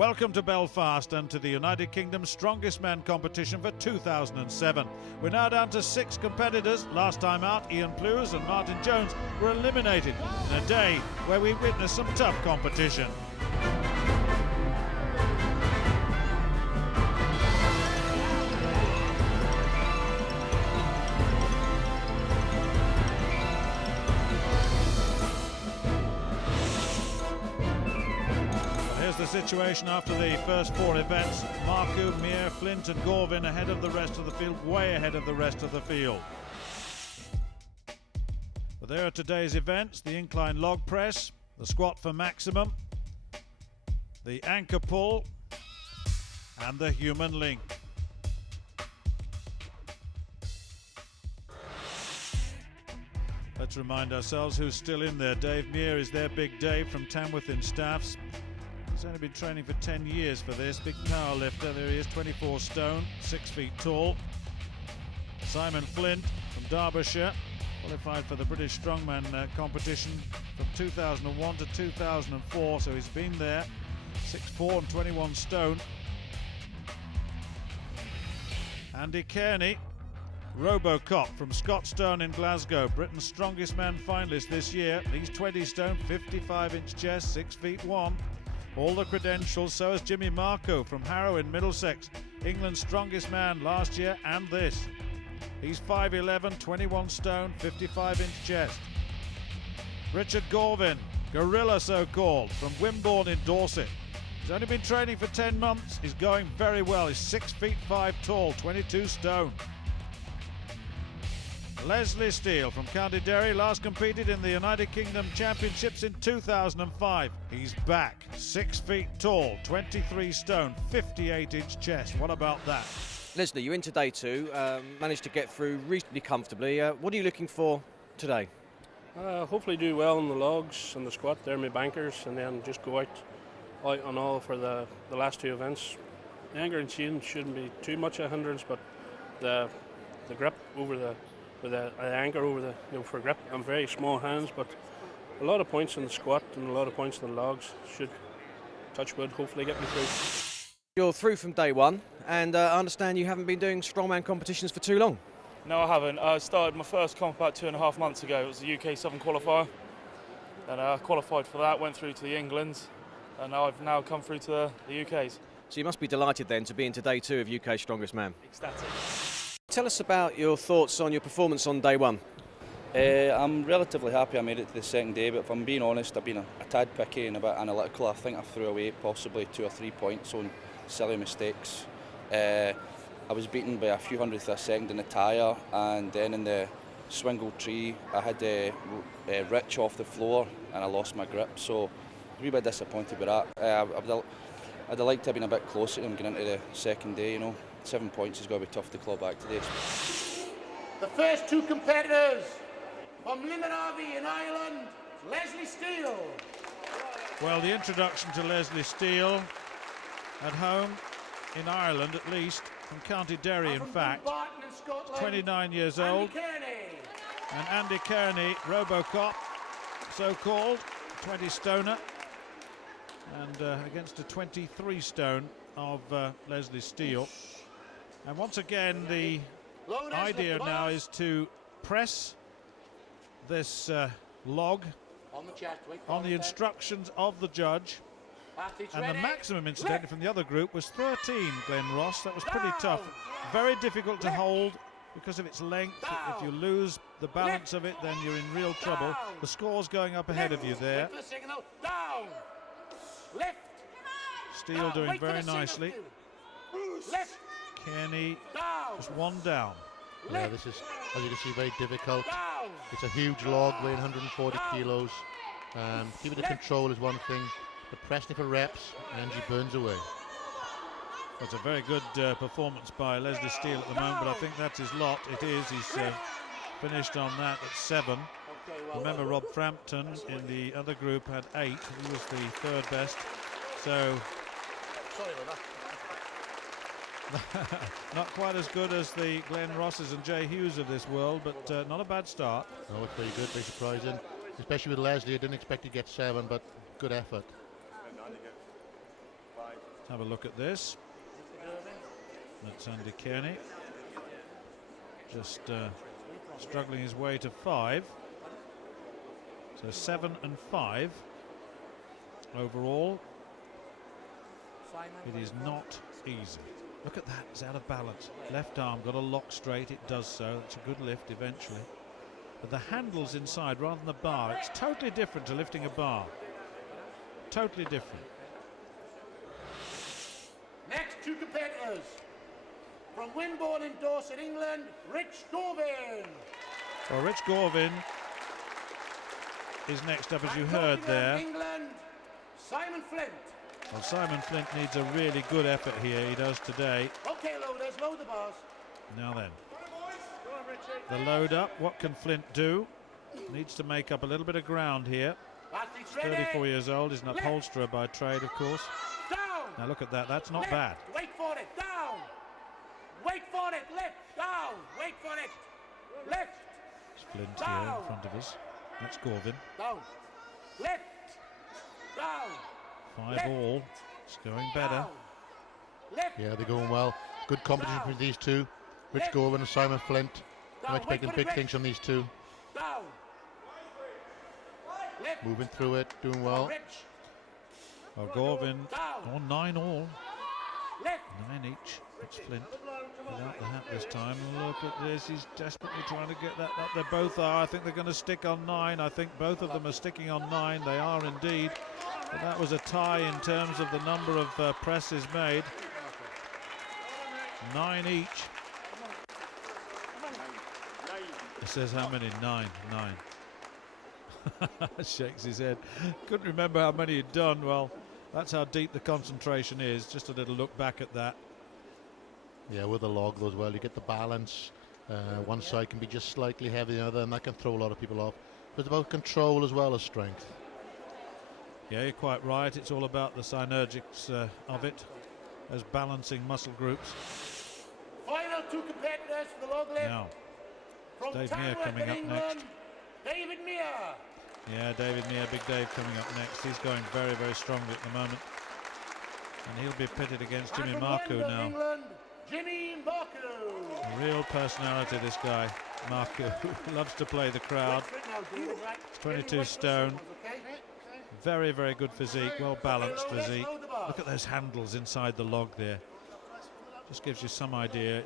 Welcome to Belfast and to the United Kingdom's Strongest Men competition for 2007. We're now down to 6 competitors. Last time out, Ian Plews and Martin Jones were eliminated in a day where we witnessed some tough competition. The situation after the first 4 events: Marku, Mere, Flint and Gorvin ahead of the rest of the field, way ahead of the rest of the field. But there are today's events: the incline log press, the squat for maximum, the anchor pull and the human link. Let's remind ourselves who's still in there. Dave Mere is there, Big Dave from Tamworth in Staffs. He's only been training for 10 years for this. Big power lifter. There he is, 24 stone, 6 feet tall. Simon Flint from Derbyshire, qualified for the British Strongman competition from 2001 to 2004, so he's been there. 6'4" and 21 stone. Andy Kearney, Robocop from Scotstoun in Glasgow, Britain's strongest man finalist this year. He's 20 stone, 55-inch chest, 6 feet 1. All the credentials, so is Jimmy Marku from Harrow in Middlesex, England's strongest man last year and this. He's 5'11", 21 stone, 55-inch chest. Richard Gorvin, Gorilla so-called, from Wimborne in Dorset. He's only been training for 10 months. He's going very well. He's 6 feet 5 tall, 22 stone. Leslie Steele from County Derry, last competed in the United Kingdom Championships in 2005. He's back, 6 feet tall, 23 stone, 58-inch chest. What about that? Leslie, you're into day 2, managed to get through reasonably comfortably. What are you looking for today? Hopefully do well on the logs and the squat, they're my bankers, and then just go out on all for the last 2 events. The anchor and chain shouldn't be too much a hindrance, but the grip over the anchor over the for grip. I'm very small hands, but a lot of points in the squat and a lot of points in the logs should, touch wood, hopefully get me through. You're through from day 1, and I understand you haven't been doing strongman competitions for too long. No, I haven't. I started my first comp about 2.5 months ago. It was the UK Southern qualifier, and I qualified for that, went through to the Englands, and I've now come through to the UKs. So you must be delighted then to be into day 2 of UK Strongest Man. Ecstatic. Tell us about your thoughts on your performance on day 1. I'm relatively happy I made it to the second day, but if I'm being honest, I've been a tad picky and a bit analytical. I think I threw away possibly 2 or 3 points on silly mistakes. I was beaten by a few hundredths of a second in the tyre, and then in the swingle tree I had Rich off the floor and I lost my grip, so I was a wee bit disappointed with that. I'd have liked to have been a bit closer to him getting into the second day, you know. 7 points is going to be tough to claw back today. The first 2 competitors from Westaby in Ireland, Leslie Steele. Well, the introduction to Leslie Steele at home, in Ireland at least, from County Derry in fact, 29 years old. And Andy Kearney, Robocop, so-called, 20 stoner, and against a 23 stone of Leslie Steele. And once again, the idea now is to press this log on the instructions of the judge. And the maximum, incidentally, from the other group was 13, Glenn Ross. That was pretty tough. Very difficult to hold because of its length. If you lose the balance of it, then you're in real trouble. The score's going up ahead of you there. Steele doing very nicely. Kearney just 1 down. Yeah, this is, as you can see, very difficult. It's a huge log weighing 140 kilos. Keeping the control is one thing, but pressing for reps, and she burns away. That's a very good performance by Leslie Steele at the moment, but I think that's his lot. It is. He's finished on that at 7. Remember, Rob Frampton in the other group had 8. He was the 3rd best. So Sorry about that. not quite as good as the Glenn Rosses and Jay Hughes of this world, but not a bad start. No, it's very good, very surprising. Especially with Leslie, I didn't expect to get 7, but good effort. have a look at this. That's Andy Kearney. Just struggling his way to 5. So 7 and 5 overall. It is not easy. Look at that, it's out of balance. Left arm got a lock straight, it does so. It's a good lift eventually. But the handle's inside rather than the bar. It's totally different to lifting a bar. Totally different. Next 2 competitors. From Wimborne in Dorset, England, Rich Gorvin. Well, Rich Gorvin is next up, as you heard there. England, Simon Flint. Well, Simon Flint needs a really good effort here. He does today. Okay, loaders, load the bars. Now then, the load up. What can Flint do? Needs to make up a little bit of ground here. Athletes 34 years old. He's an upholsterer by trade, of course. Down. Now look at that. That's not Lift. bad. Wait for it. Down. Wait for it. Lift. Down. Wait for it. Lift. It's Flint here in front of us. That's Gorvin. Down. Lift. Down. 5 Lift. all. It's going better. Down. Lift. Yeah, they're going well. Good competition between these two. Rich Gorvin and Simon Flint. I'm expecting big things from these two. Down. Lift. Moving through it, doing well. Rich. Well, Gorvin on 9 all. Lift. 9 each. That's Flint without the hat this time. Look at this. He's desperately trying to get that up. They both are. I think they're going to stick on 9. I think both of them are sticking on 9. They are indeed. But that was a tie in terms of the number of presses made. 9 each. It says how many? 9. Shakes his head. Couldn't remember how many he'd done. Well, that's how deep the concentration is. Just a little look back at that. Yeah, with the log as well, you get the balance. One side can be just slightly heavier than the other, and that can throw a lot of people off. But it's about control as well as strength. Yeah, you're quite right. It's all about the synergics of it, as balancing muscle groups. Final 2 competitors for the log lift. Now, From Dave Meir Tamworth coming in up England, next. David Meir. Yeah, David Meir, Big Dave coming up next. He's going very, very strongly at the moment. And he'll be pitted against Jimmy And from Marku London, now. England, Jimmy Marku. A real personality, this guy, Marku. Loves to play the crowd. He's 22 stone. Very, very good physique, well balanced physique. Look at those handles inside the log there. Just gives you some idea.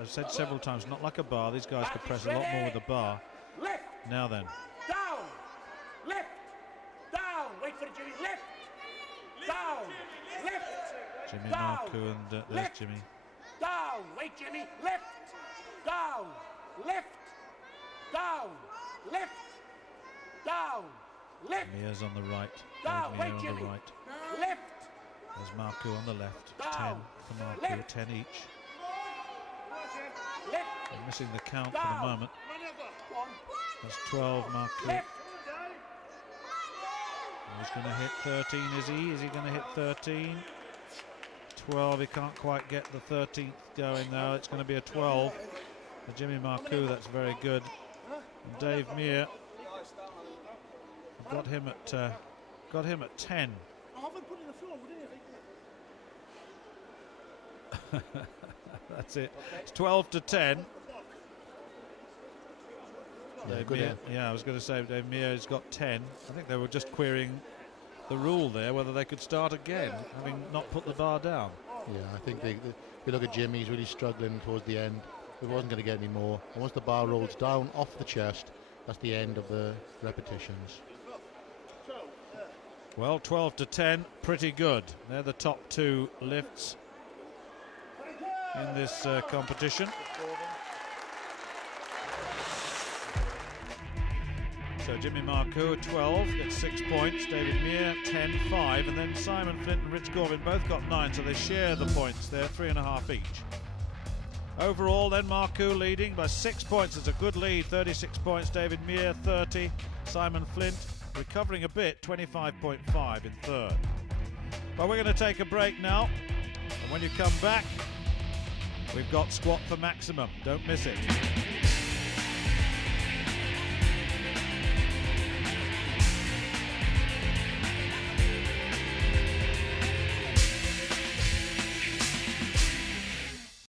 I've said several times, not like a bar. These guys could press a lot more with the bar. Lift. Now then. Down. Lift. Down. Wait for it, Jimmy. Lift. Down. Lift. Jimmy Down. Marku and there's Lift. Jimmy. Down. Wait, Jimmy. Lift. Down. Lift. Down. Lift. Down. Lift. Meir's on the right. Down. Meir Wait, on Jimmy. the right. Lift. There's Marku on the left. Down. 10 for Marku, Lift. 10 each. Lift. They're missing the count for Down. the moment. One. That's 12, Marku. Lift. He's going to hit 13, is he? Is he going to hit 13? 12, he can't quite get the 13th going though. It's going to be a 12 for Jimmy Marku. That's very good. And Dave Meir got him at 10. That's it. It's 12 to 10. Yeah, Dave good Meir, end. yeah, I was going to say Dave Meir has got 10. I think they were just querying the rule there, whether they could start again, having not put the bar down. Yeah, I think if you look at Jimmy, he's really struggling towards the end. He wasn't going to get any more. And once the bar rolls down off the chest, that's the end of the repetitions. Well, 12 to 10, pretty good. They're the top 2 lifts in this competition. So Jimmy Marku at 12 gets 6 points, David Meir 10-5, and then Simon Flint and Rich Gorvin both got 9, so they share the points. They're 3.5 each. Overall, then Marku leading by 6 points. It's a good lead, 36 points. David Meir 30. Simon Flint recovering a bit, 25.5 in third. Well, we're going to take a break now, and when you come back, we've got squat for maximum. Don't miss it.